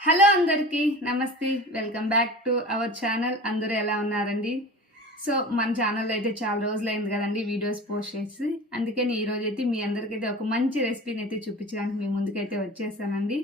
Hello అందరికీ నమస్తే. Welcome back to our channel అందరూ ఎలా ఉన్నారండి? సో మన ఛానల్లో అయితే చాలా రోజులైంది కదండి వీడియోస్ పోస్ట్ చేసి. అందుకని ఈ అయితే మీ అందరికైతే ఒక మంచి రెసిపీని అయితే చూపించడానికి మీ ముందుకైతే వచ్చేసానండి.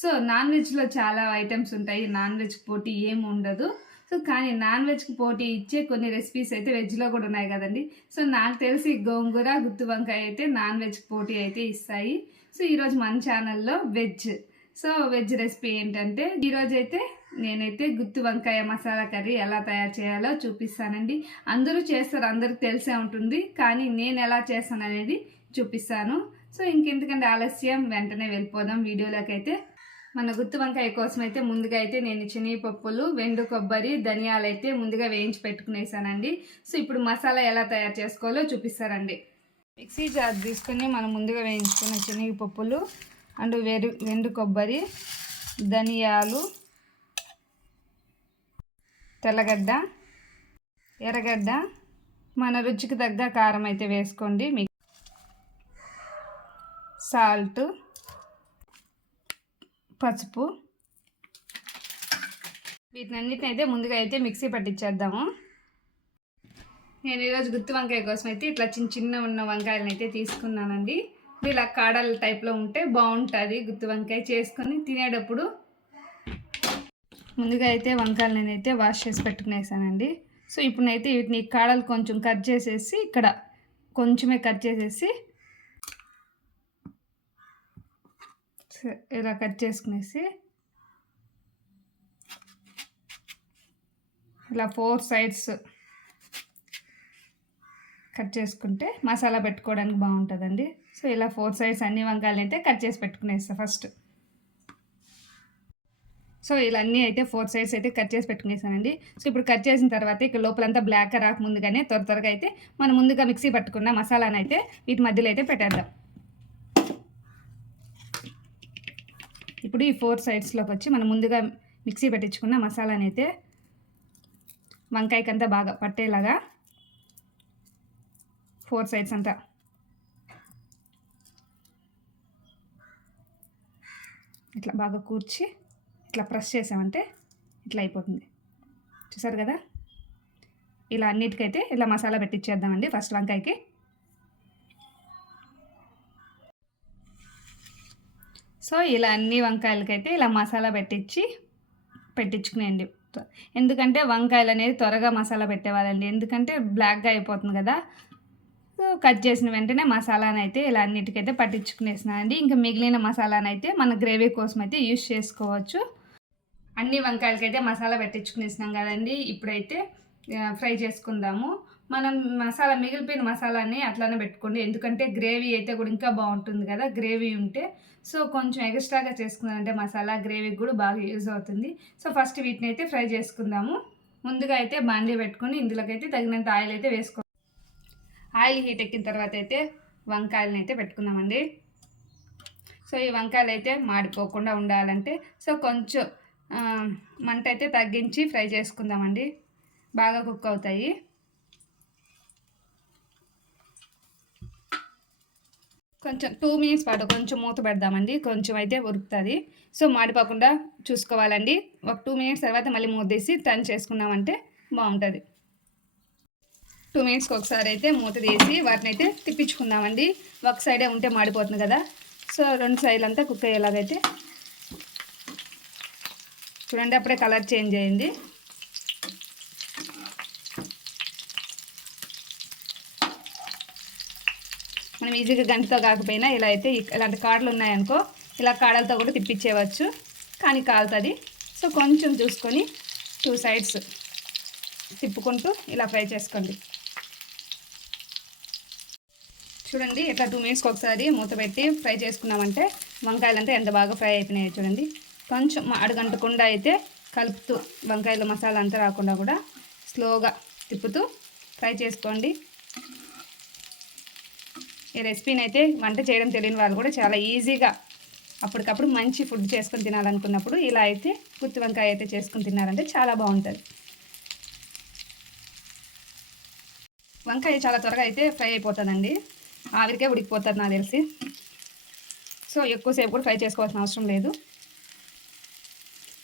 సో నాన్ వెజ్లో చాలా ఐటమ్స్ ఉంటాయి. నాన్ వెజ్ పోటీ ఏమి ఉండదు. సో కానీ నాన్ వెజ్కి పోటీ ఇచ్చే కొన్ని రెసిపీస్ అయితే వెజ్లో కూడా ఉన్నాయి కదండి. సో నాకు తెలిసి గోంగూర గుత్తి వంకాయ అయితే నాన్ వెజ్కి పోటీ అయితే ఇస్తాయి. సో ఈరోజు మన ఛానల్లో వెజ్ సో వెజ్ రెసిపీ ఏంటంటే ఈరోజు అయితే నేనైతే గుత్తి వంకాయ మసాలా కర్రీ ఎలా తయారు చేయాలో చూపిస్తానండి. అందరూ చేస్తారు అందరికి తెలిసే ఉంటుంది కానీ నేను ఎలా చేస్తాను అనేది చూపిస్తాను. సో ఇంకెందుకంటే ఆలస్యం వెంటనే వెళ్ళిపోదాం వీడియోలోకి అయితే మన గుత్తి వంకాయ కోసం అయితే ముందుగా అయితే నేను శనగపప్పులు వెండు కొబ్బరి ధనియాలు అయితే ముందుగా వేయించి పెట్టుకునేసానండి. సో ఇప్పుడు మసాలా ఎలా తయారు చేసుకోవాలో చూపిస్తారండి మిక్సీ జార్ తీసుకుని మనం ముందుగా వేయించుకున్న శనగపప్పులు అండ్ వెరు వెండు కొబ్బరి ధనియాలు తెల్లగడ్డ ఎర్రగడ్డ. మన రుచికి తగ్గ కారం అయితే వేసుకోండి. మీ సాల్ట్ పసుపు. వీటినన్నిటిని అయితే ముందుగా అయితే మిక్సీ పట్టించేద్దాము. నేను ఈరోజు గుత్తి వంకాయ కోసం అయితే ఇట్లా చిన్న చిన్న ఉన్న వంకాయలను అయితే తీసుకున్నానండి. ఇలా కాడల టైప్లో ఉంటే బాగుంటుంది గుత్తి వంకాయ చేసుకొని తినేటప్పుడు ముందుగా అయితే వంకాయలు నేనైతే వాష్ చేసి పెట్టుకునేసానండి. సో ఇప్పుడైతే వీటిని కాడలు కొంచెం కట్ చేసేసి ఇక్కడ కొంచెమే కట్ చేసేసి ఇలా కట్ చేసుకునేసి ఇలా ఫోర్ సైడ్స్ కట్ చేసుకుంటే మసాలా పెట్టుకోవడానికి బాగుంటుందండి సో ఇలా ఫోర్ సైడ్స్ అన్ని వంకాయలు అయితే కట్ చేసి పెట్టుకునేస్తా ఫస్ట్. సో ఇలా అన్నీ అయితే ఫోర్ సైడ్స్ అయితే కట్ చేసి పెట్టుకునేసానండి. సో ఇప్పుడు కట్ చేసిన తర్వాత ఇక లోపలంతా బ్లాక్ రాక ముందుగానే త్వర త్వరగా అయితే మనం ముందుగా మిక్సీ పట్టుకున్న మసాలాను అయితే వీటి మధ్యలో అయితే పెట్టేద్దాం. ఇప్పుడు ఈ ఫోర్ సైడ్స్లోకి వచ్చి మనం ముందుగా మిక్సీ పెట్టించుకున్న మసాలాని అయితే వంకాయకంతా బాగా పట్టేలాగా ఫోర్ సైడ్స్ అంతా ఇట్లా బాగా కూర్చి ఇట్లా ప్రెస్ చేసామంటే ఇట్లా అయిపోతుంది. చూసారు కదా? ఇలా అన్నిటికైతే ఇలా మసాలా పెట్టించేద్దామండి ఫస్ట్ వంకాయకి. సో ఇలా అన్ని వంకాయలకైతే ఇలా మసాలా పెట్టించి పెట్టించుకునేయండి. ఎందుకంటే వంకాయలు అనేది త్వరగా మసాలా పెట్టేవాళ్ళండి. ఎందుకంటే బ్లాక్గా అయిపోతుంది కదా? కట్ చేసిన వెంటనే మసాలాను అయితే ఇలా అన్నిటికైతే పట్టించుకునేసినానండి ఇంకా మిగిలిన మసాలాను అయితే మన గ్రేవీ కోసం అయితే యూస్ చేసుకోవచ్చు. అన్ని వంకాయలకైతే మసాలా పెట్టించుకునేసినాం కదండి. ఇప్పుడైతే ఫ్రై చేసుకుందాము. మనం మసాలా మిగిలిపోయిన మసాలాని అట్లానే పెట్టుకోండి. ఎందుకంటే గ్రేవీ అయితే కూడా ఇంకా బాగుంటుంది కదా గ్రేవీ ఉంటే. సో కొంచెం ఎక్స్ట్రాగా చేసుకుందామంటే మసాలా గ్రేవీకి కూడా బాగా యూజ్ అవుతుంది. సో ఫస్ట్ వీటిని అయితే ఫ్రై చేసుకుందాము. ముందుగా అయితే బాండీ పెట్టుకొని ఇందులోకైతే తగినంత ఆయిల్ అయితే వేసుకో ఆయిల్ హీట్ ఎక్కిన తర్వాత అయితే వంకాయలను అయితే పెట్టుకుందామండి. సో ఈ వంకాయలు అయితే మాడిపోకుండా ఉండాలంటే సో కొంచెం మంట అయితే తగ్గించి ఫ్రై చేసుకుందామండి. బాగా కుక్ అవుతాయి. కొంచెం టూ మినిట్స్ పాటు కొంచెం మూత పెడదామండి. కొంచెం అయితే ఉరుకుతుంది. సో మాడిపోకుండా చూసుకోవాలండి. ఒక టూ మినిట్స్ తర్వాత మళ్ళీ మూత తీసి టర్న్ చేసుకున్నామంటే బాగుంటుంది. టూ మినిట్స్కి ఒకసారి అయితే మూత తీసి వాటిని అయితే తిప్పించుకుందామండి. ఒక సైడే ఉంటే మాడిపోతుంది కదా. సో రెండు సైడ్లు అంతా కుక్ అయ్యేలాగైతే చూడండి అప్పుడే కలర్ చేంజ్ అయింది. మనం ఈజీగా గంటతో కాకపోయినా ఇలా అయితే ఇలాంటి కాడలు ఉన్నాయనుకో ఇలా కాడలతో కూడా తిప్పించేవచ్చు. కానీ కాలుతుంది. సో కొంచెం చూసుకొని టూ సైడ్స్ తిప్పుకుంటూ ఇలా ఫ్రై చేసుకోండి. చూడండి ఇట్లా టూ మినిట్స్కి ఒకసారి మూత పెట్టి ఫ్రై చేసుకున్నామంటే వంకాయలంతా ఎంత బాగా ఫ్రై అయిపోయినాయి చూడండి. కొంచెం అడుగంటకుండా అయితే కలుపుతూ వంకాయలు మసాలా అంతా రాకుండా కూడా స్లోగా తిప్పుతూ ఫ్రై చేసుకోండి. ఈ రెసిపీని అయితే వంట చేయడం తెలియని వాళ్ళు కూడా చాలా ఈజీగా అప్పటికప్పుడు మంచి ఫుడ్ చేసుకొని తినాలనుకున్నప్పుడు ఇలా అయితే గుత్తి వంకాయ అయితే చేసుకుని తిన్నారంటే చాలా బాగుంటుంది. వంకాయ చాలా త్వరగా అయితే ఫ్రై అయిపోతుందండి. ఆవిరికే ఉడికిపోతుంది నాకు తెలిసి. సో ఎక్కువసేపు కూడా ఫ్రై చేసుకోవాల్సిన అవసరం లేదు.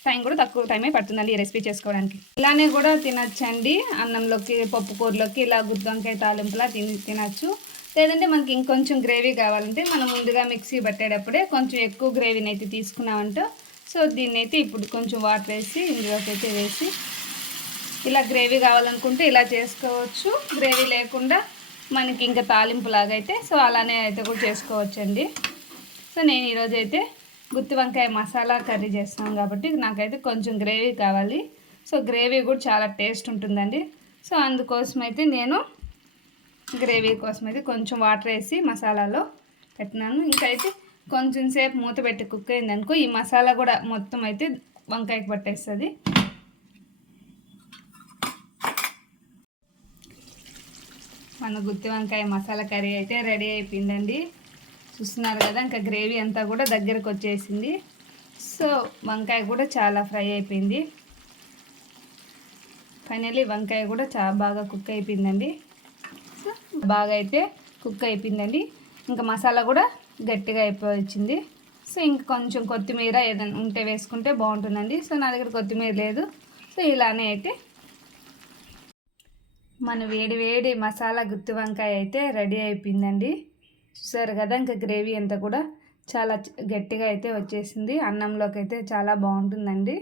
టైం కూడా తక్కువ టైమే పడుతుందండి ఈ రెసిపీ చేసుకోవడానికి. ఇలానే కూడా తినచ్చండి. అన్నంలోకి పప్పు కూరలోకి ఇలా గుత్తి వంకాయ తాలింపులా తిని తినచ్చు. లేదంటే మనకి ఇంకొంచెం గ్రేవీ కావాలంటే మనం ముందుగా మిక్సీ పట్టేటప్పుడే కొంచెం ఎక్కువ గ్రేవీని అయితే తీసుకున్నామంటే. సో దీన్ని అయితే ఇప్పుడు కొంచెం వాటర్ వేసి ఇందులోకి అయితే వేసి ఇలా గ్రేవీ కావాలనుకుంటే ఇలా చేసుకోవచ్చు. గ్రేవీ లేకుండా మనకి ఇంకా తాలింపు లాగా అయితే సో అలానే అయితే కూడా చేసుకోవచ్చండి. సో నేను ఈరోజు అయితే గుత్తి వంకాయ మసాలా కర్రీ చేస్తున్నాం కాబట్టి నాకైతే కొంచెం గ్రేవీ కావాలి. సో గ్రేవీ కూడా చాలా టేస్ట్ ఉంటుందండి. సో అందుకోసం అయితే నేను గ్రేవీ కోసం అయితే కొంచెం వాటర్ వేసి మసాలాలో పెట్టినాను. ఇంకా అయితే కొంచెం సేపు మూత పెట్టి కుక్ అయింది అనుకో ఈ మసాలా కూడా మొత్తం అయితే వంకాయకి పట్టేస్తుంది. మన గుత్తి వంకాయ మసాలా కర్రీ అయితే రెడీ అయిపోయిందండి. చూస్తున్నారు కదా ఇంకా గ్రేవీ అంతా కూడా దగ్గరకు వచ్చేసింది. సో వంకాయ కూడా చాలా ఫ్రై అయిపోయింది. ఫైనలీ వంకాయ కూడా చాలా బాగా కుక్ అయిపోయిందండి. సో బాగా అయితే కుక్ అయిపోయిందండి. ఇంకా మసాలా కూడా గట్టిగా అయిపోయింది. సో ఇంకా కొంచెం కొత్తిమీర ఏదైనా ఉంటే వేసుకుంటే బాగుంటుందండి. సో నా దగ్గర కొత్తిమీర లేదు. సో ఇలానే అయితే మన వేడి వేడి మసాలా గుత్తి వంకాయ అయితే రెడీ అయిపోయిందండి. చూసారు కదా ఇంకా గ్రేవీ అంతా కూడా చాలా గట్టిగా అయితే వచ్చేసింది. అన్నంలోకి అయితే చాలా బాగుంటుందండి.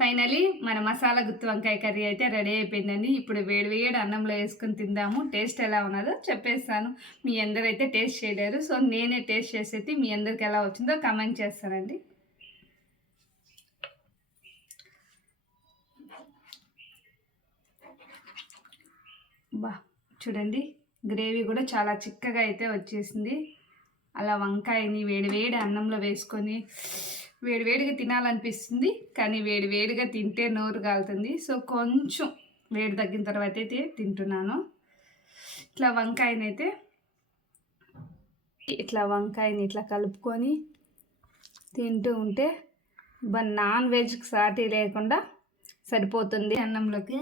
ఫైనలీ మన మసాలా గుత్తి వంకాయ కర్రీ అయితే రెడీ అయిపోయిందండి. ఇప్పుడు వేడి వేడి అన్నంలో వేసుకొని తిందాము. టేస్ట్ ఎలా ఉన్నదో చెప్పేస్తాను. మీ అందరైతే టేస్ట్ చేయలేరు. సో నేనే టేస్ట్ చేసేది మీ అందరికి ఎలా వచ్చిందో కమెంట్ చేస్తానండి. బా చూడండి. గ్రేవీ కూడా చాలా చిక్కగా అయితే వచ్చేసింది. అలా వంకాయని వేడివేడి అన్నంలో వేసుకొని వేడివేడిగా తినాలనిపిస్తుంది కానీ వేడివేడిగా తింటే నోరు కాలుతుంది. సో కొంచెం వేడి తగ్గిన తర్వాత అయితే తింటున్నాను. ఇట్లా వంకాయని అయితే ఇట్లా వంకాయని ఇట్లా కలుపుకొని తింటూ ఉంటే బా నాన్ వెజ్కి సాటి లేకుండా సరిపోతుంది అన్నంలోకి.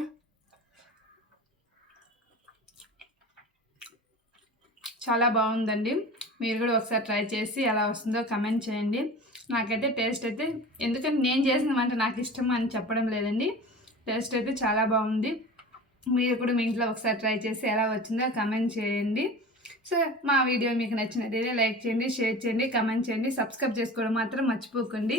చాలా బాగుందండి. మీరు కూడా ఒకసారి ట్రై చేసి ఎలా వస్తుందో కమెంట్ చేయండి. నాకైతే టేస్ట్ అయితే ఎందుకంటే నేను చేసిన వంట నాకు ఇష్టం అని చెప్పడం లేదండి. టేస్ట్ అయితే చాలా బాగుంది. మీరు కూడా మీ ఇంట్లో ఒకసారి ట్రై చేసి ఎలా వచ్చిందో కమెంట్ చేయండి. సో మా వీడియో మీకు నచ్చినట్లయితే లైక్ చేయండి షేర్ చేయండి కమెంట్ చేయండి. సబ్స్క్రైబ్ చేసుకోవడం మాత్రం మర్చిపోకండి.